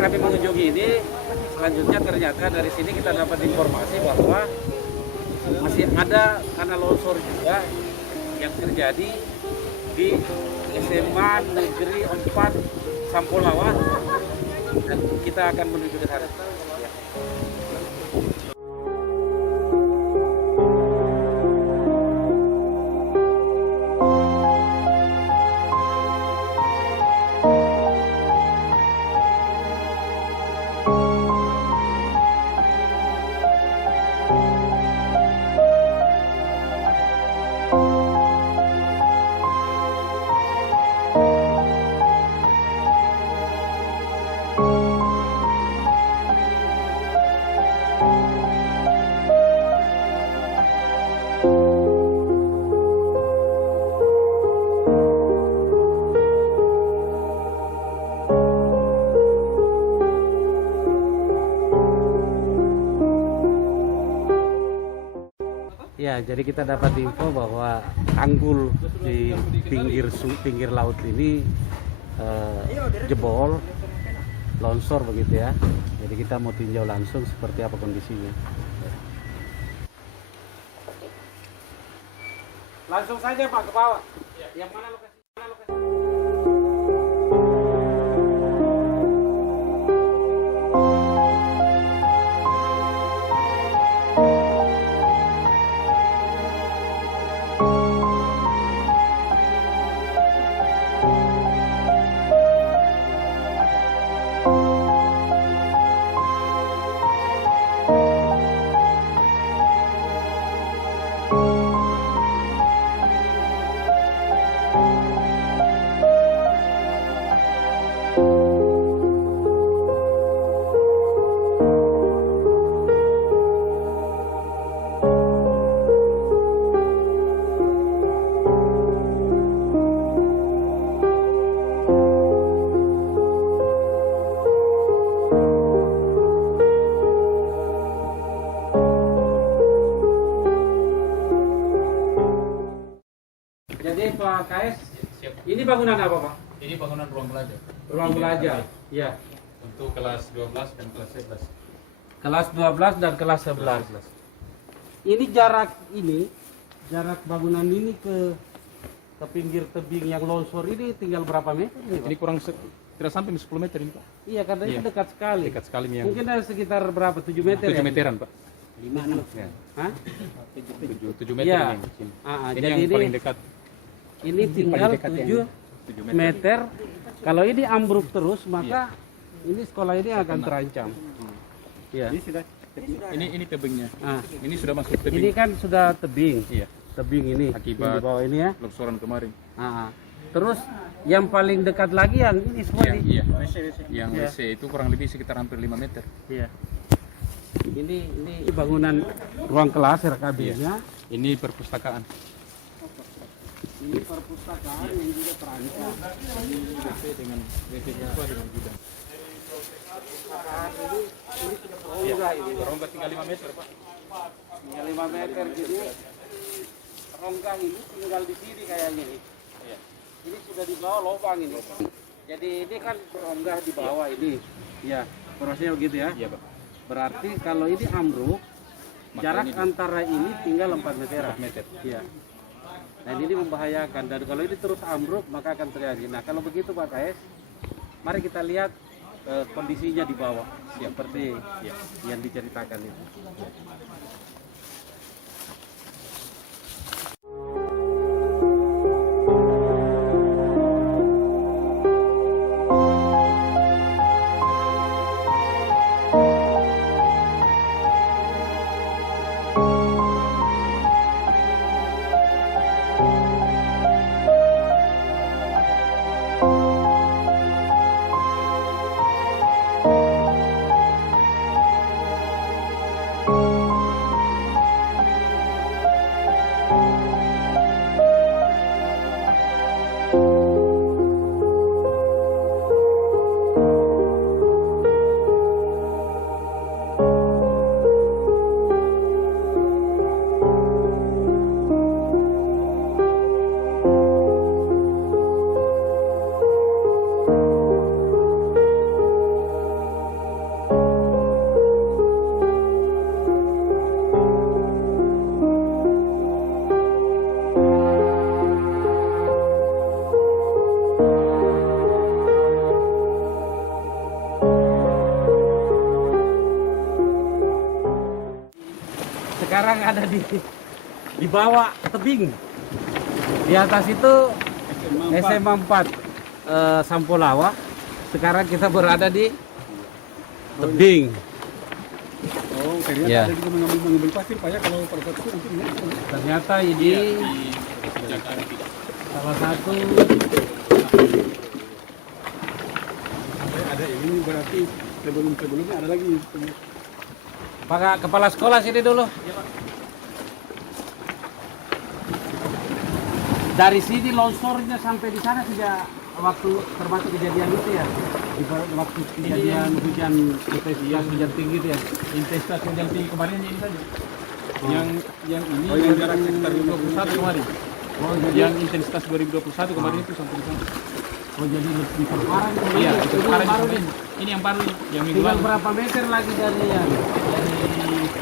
kami mengunjungi ini, selanjutnya ternyata dari sini kita dapat informasi bahwa masih ada tanah longsor juga yang terjadi di SMA Negeri 4 Sampolawa, dan kita akan menuju ke sana. Ya, jadi kita dapat info bahwa tanggul di pinggir laut ini jebol, longsor begitu ya. Jadi kita mau tinjau langsung seperti apa kondisinya. Langsung saja Pak ke bawah. Yang mana lokasi? Jadi Pak KS, ini bangunan apa Pak? Ini bangunan ruang belajar. Ruang belajar. Ya. Untuk kelas 12 dan kelas 11. Kelas 12 dan kelas 11. Ini jarak bangunan ini ke pinggir tebing yang longsor ini tinggal berapa meter ini, Pak? Ini kurang tidak sampai 10 meter ini Pak. Iya, karena itu dekat sekali. Dekat sekali yang Mungkin ada sekitar berapa? 7 meter 7 ya? meteran Pak. 5. Ya. Hah? 7 meter Iya. ini. Jadi Ini yang paling dekat. ini tinggal dekat 7 7 meter. Kalau ini ambruk terus, maka ini sekolah ini akan terancam. Iya. Ini tebingnya. Ah, Ini sudah masuk tebing. ini kan sudah tebing. Iya. Tebing ini Akibat yang di bawah ini ya. longsoran kemarin. Terus yang paling dekat lagi yang ini semua Iya, nih. iya. Yang Iya. WC itu kurang lebih sekitar hampir 5 meter. Iya. Ini bangunan ruang kelas RKB-nya. Ini perpustakaan. Ini perpustakaan yang juga terancam. WC dengan siswa dengan gudang. Perpustakaan ini sudah berongga ini. Rongga tinggal 5 meter Pak. Tinggal 5 meter jadi rongga ini tinggal di sini kayaknya nih. Iya. Ini sudah di bawah lubang ini. Jadi ini kan rongga di bawah ini. Ya, prosesnya begitu ya. Iya Pak. Berarti kalau ini ambruk, Maka jarak ini antara ini tinggal 4 meter. 4 meter. Iya. Dan ini membahayakan, dan kalau ini terus ambruk maka akan terjadi. Nah, kalau begitu Pak KS, mari kita lihat kondisinya di bawah seperti yang diceritakan itu. berada di bawah tebing. Di atas itu SMA 4 Sampolawa. Sekarang kita berada di tebing. Oh, ternyata Ya. ada juga mengambil pasir Pak ya kalau pada saat itu nanti ini. Ternyata ini salah satu Sampai ada ini berarti sebelumnya ada lagi. Pak Kepala Sekolah sini dulu. Dari sini longsornya sampai di sana sejak waktu termasuk kejadian itu ya. Waktu kejadian hujan intensitas hujan tinggi itu ya. Intensitas hujan tinggi kemarin ini saja. Oh. Yang ini Oh, yang yang jarak sekitar 2021 kemarin. Oh jadi, Yang intensitas 2021 kemarin itu sampai di sana. oh jadi lebih parah. Iya, Ini itu yang kemarin baru ini. nih. Ini yang baru yang minggu Tinggal lalu. berapa meter lagi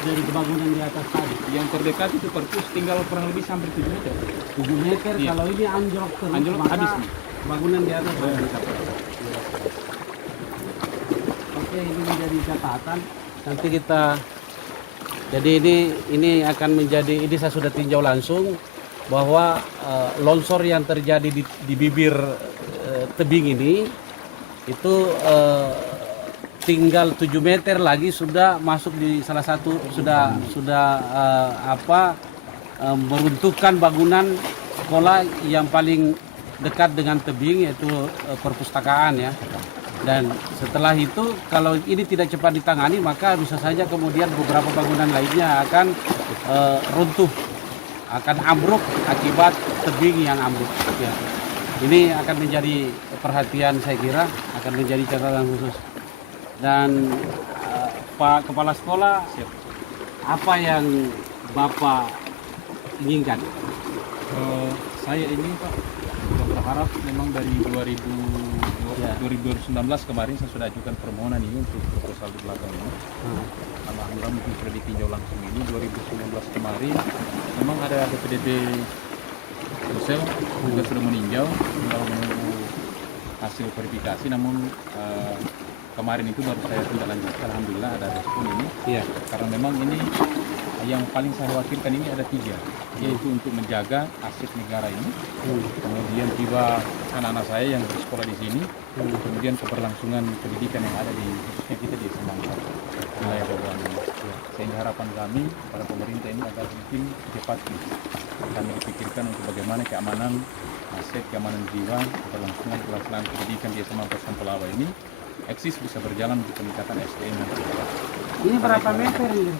dari bangunan di atas tadi? Yang terdekat itu perpus tinggal kurang lebih sampai 7 meter. 7 meter. Iya. Kalau ini anjlok terus Anjlok maka habis nih. bangunan di atas habis. Oke, ini menjadi catatan. Nanti kita jadi ini akan menjadi, ini saya sudah tinjau langsung bahwa longsor yang terjadi di bibir tebing ini itu tinggal 7 meter lagi sudah masuk di salah satu sudah meruntuhkan bangunan sekolah yang paling dekat dengan tebing, yaitu perpustakaan ya. Dan setelah itu kalau ini tidak cepat ditangani maka bisa saja kemudian beberapa bangunan lainnya akan runtuh, akan ambruk akibat tebing yang ambruk ya. Ini akan menjadi perhatian, saya kira akan menjadi catatan khusus. Dan Pak Kepala Sekolah, apa yang Bapak inginkan? Saya ini Pak juga berharap memang dari 2019 kemarin saya sudah ajukan permohonan ini untuk proposal di belakang ini. Alhamdulillah mungkin sudah ditinjau langsung ini 2019 kemarin memang ada DPDB Sulsel juga sudah meninjau, tinggal menunggu hasil verifikasi, namun kemarin itu baru saya tindak lanjut. Alhamdulillah ada respon ini. Iya. Karena memang ini yang paling saya khawatirkan ini ada 3, yaitu untuk menjaga aset negara ini, kemudian jiwa anak-anak saya yang bersekolah di sini, kemudian keberlangsungan pendidikan yang ada di khususnya kita di Semangka, wilayah Babuan ini. Sehingga harapan kami para pemerintah ini agar mungkin secepatnya kami dipikirkan untuk bagaimana keamanan aset, keamanan jiwa, keberlangsungan pelaksanaan pendidikan di Semangka Sampolawa ini eksis bisa berjalan untuk peningkatan SDM dan pendidikan. Ini berapa meter ini?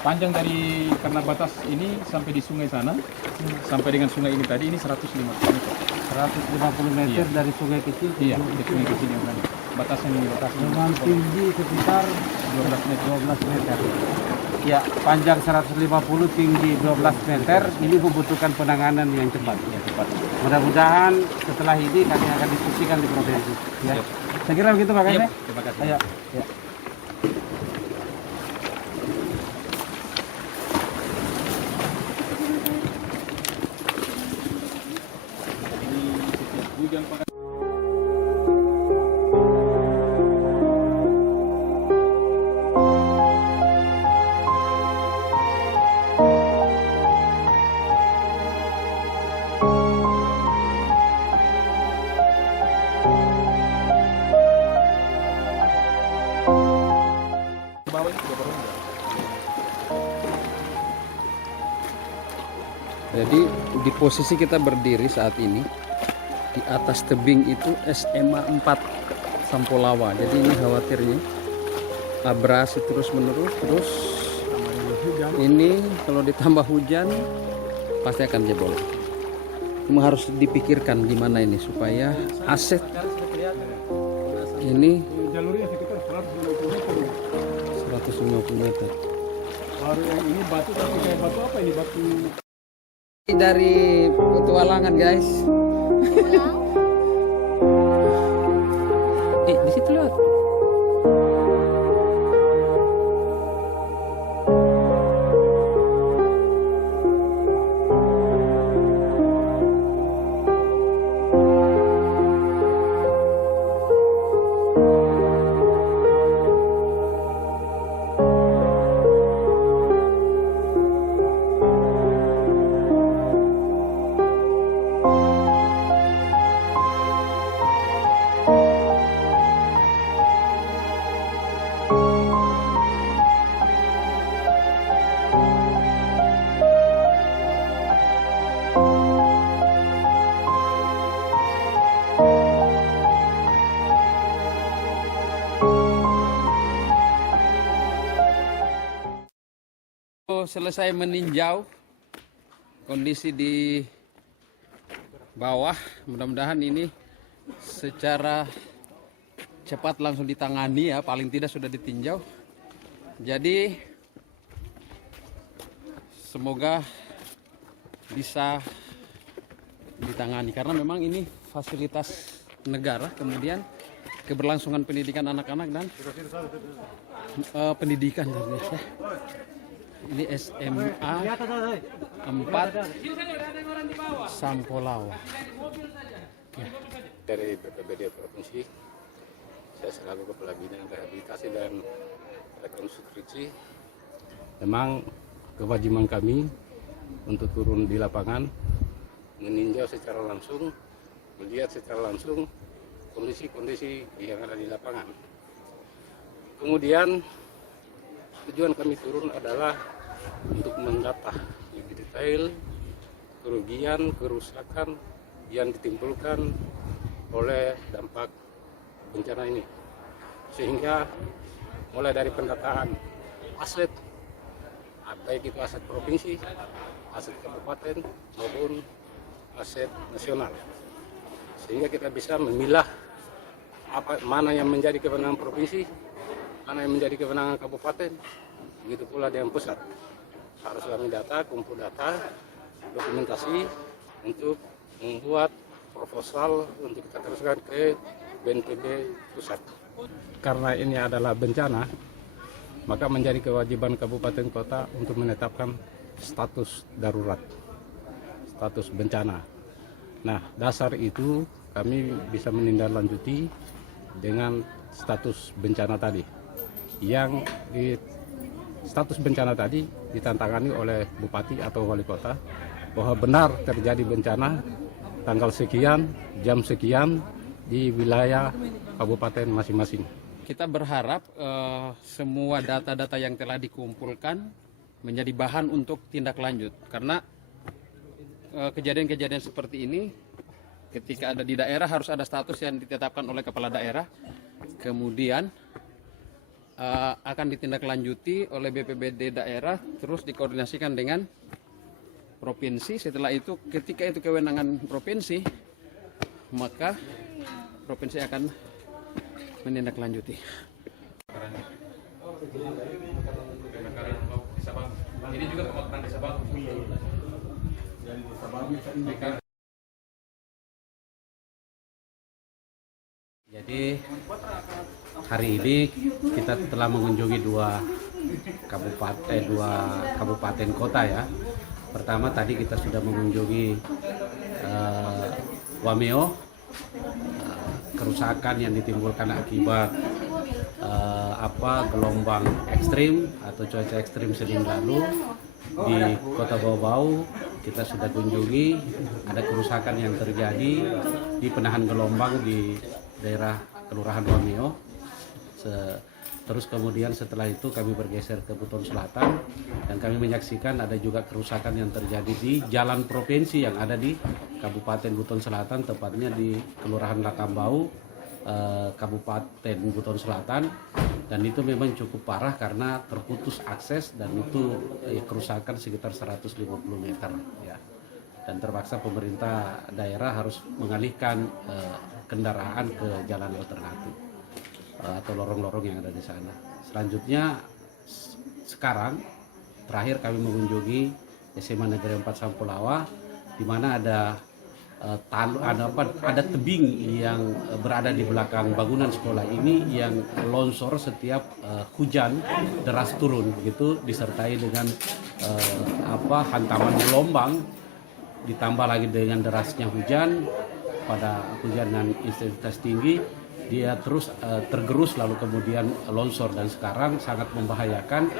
Panjang dari karena batas ini sampai di sungai sana, sampai dengan sungai ini tadi ini 150 meter. 150 meter Iya. dari sungai kecil ke Iya, di sungai kecil yang tadi. Batasnya ini batasnya dengan tinggi sekitar 12 meter. 12 meter. Ya, panjang 150, tinggi 12 meter. Ini membutuhkan penanganan yang cepat. Ya, cepat. Mudah-mudahan setelah ini kami akan diskusikan di provinsi. Ya. Siap. Saya kira begitu Pak Kade. Iya, terima kasih. Ayo. Ya. Ini setiap hujan Pak. Ke bawah ini juga berubah. Jadi di posisi kita berdiri saat ini di atas tebing itu SMA 4 Sampolawa. Jadi ini khawatirnya abrasi terus menerus, terus ini kalau ditambah hujan pasti akan jebol. Cuma harus dipikirkan gimana ini supaya aset ini Jalurnya sekitar 150 meter. 150 meter. Baru yang ini batu, tapi kayak batu apa ini? Batu Dari petualangan guys. Di situ lihat. baru selesai meninjau kondisi di bawah. Mudah-mudahan ini secara cepat langsung ditangani ya, paling tidak sudah ditinjau. Jadi semoga bisa ditangani karena memang ini fasilitas negara, kemudian keberlangsungan pendidikan anak-anak dan pendidikan Indonesia. Ini SMA 4 Sampolawa. Ya. Dari BPBD Provinsi, saya selaku Kepala Bidang Rehabilitasi dan Rekonstruksi. Memang kewajiban kami untuk turun di lapangan, meninjau secara langsung, melihat secara langsung kondisi-kondisi yang ada di lapangan. Kemudian tujuan kami turun adalah untuk mendata lebih detail kerugian, kerusakan yang ditimbulkan oleh dampak bencana ini, sehingga mulai dari pendataan aset, baik itu aset provinsi, aset kabupaten maupun aset nasional, sehingga kita bisa memilah mana yang menjadi kewenangan provinsi, mana yang menjadi kewenangan kabupaten, begitu pula dengan pusat. Harus kami data, kumpul data, dokumentasi untuk membuat proposal untuk kita teruskan ke BNPB pusat. Karena ini adalah bencana, maka menjadi kewajiban kabupaten kota untuk menetapkan status darurat, status bencana. Nah, dasar itu kami bisa menindaklanjuti dengan status bencana tadi. Yang di status bencana tadi ditantangani oleh bupati atau wali kota bahwa benar terjadi bencana tanggal sekian, jam sekian di wilayah kabupaten masing-masing. Kita berharap semua data-data yang telah dikumpulkan menjadi bahan untuk tindak lanjut, karena kejadian-kejadian seperti ini ketika ada di daerah harus ada status yang ditetapkan oleh kepala daerah, kemudian akan ditindaklanjuti oleh BPBD daerah, terus dikoordinasikan dengan provinsi. Setelah itu, ketika itu kewenangan provinsi, maka provinsi akan menindaklanjuti. Ini juga pemakaran desa bagus. Dari desa bagus. Jadi hari ini kita telah mengunjungi dua kabupaten kota ya. Pertama tadi kita sudah mengunjungi Wameo, kerusakan yang ditimbulkan akibat gelombang ekstrim atau cuaca ekstrim Senin lalu. Di Kota Bau-Bau kita sudah kunjungi, ada kerusakan yang terjadi di penahan gelombang di daerah Kelurahan Wameo. Terus kemudian setelah itu kami bergeser ke Buton Selatan dan kami menyaksikan ada juga kerusakan yang terjadi di jalan provinsi yang ada di Kabupaten Buton Selatan, tepatnya di Kelurahan Lakambau, Kabupaten Buton Selatan, dan itu memang cukup parah karena terputus akses dan itu kerusakan sekitar 150 meter ya. Dan terpaksa pemerintah daerah harus mengalihkan kendaraan ke jalan alternatif atau lorong-lorong yang ada di sana. Selanjutnya sekarang terakhir kami mengunjungi SMA Negeri 4 Sampolawa, di mana ada tebing yang berada di belakang bangunan sekolah ini yang longsor setiap hujan deras turun begitu, disertai dengan hantaman gelombang, ditambah lagi dengan derasnya hujan. Pada hujan dengan intensitas tinggi dia terus tergerus lalu kemudian longsor, dan sekarang sangat membahayakan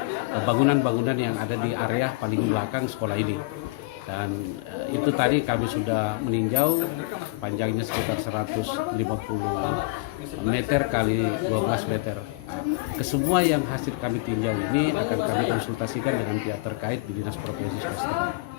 bangunan-bangunan yang ada di area paling belakang sekolah ini. Dan itu tadi kami sudah meninjau, panjangnya sekitar 150 meter kali 12 meter. Kesemua yang hasil kami tinjau ini akan kami konsultasikan dengan pihak terkait di Dinas Provinsi Sulawesi Tengah.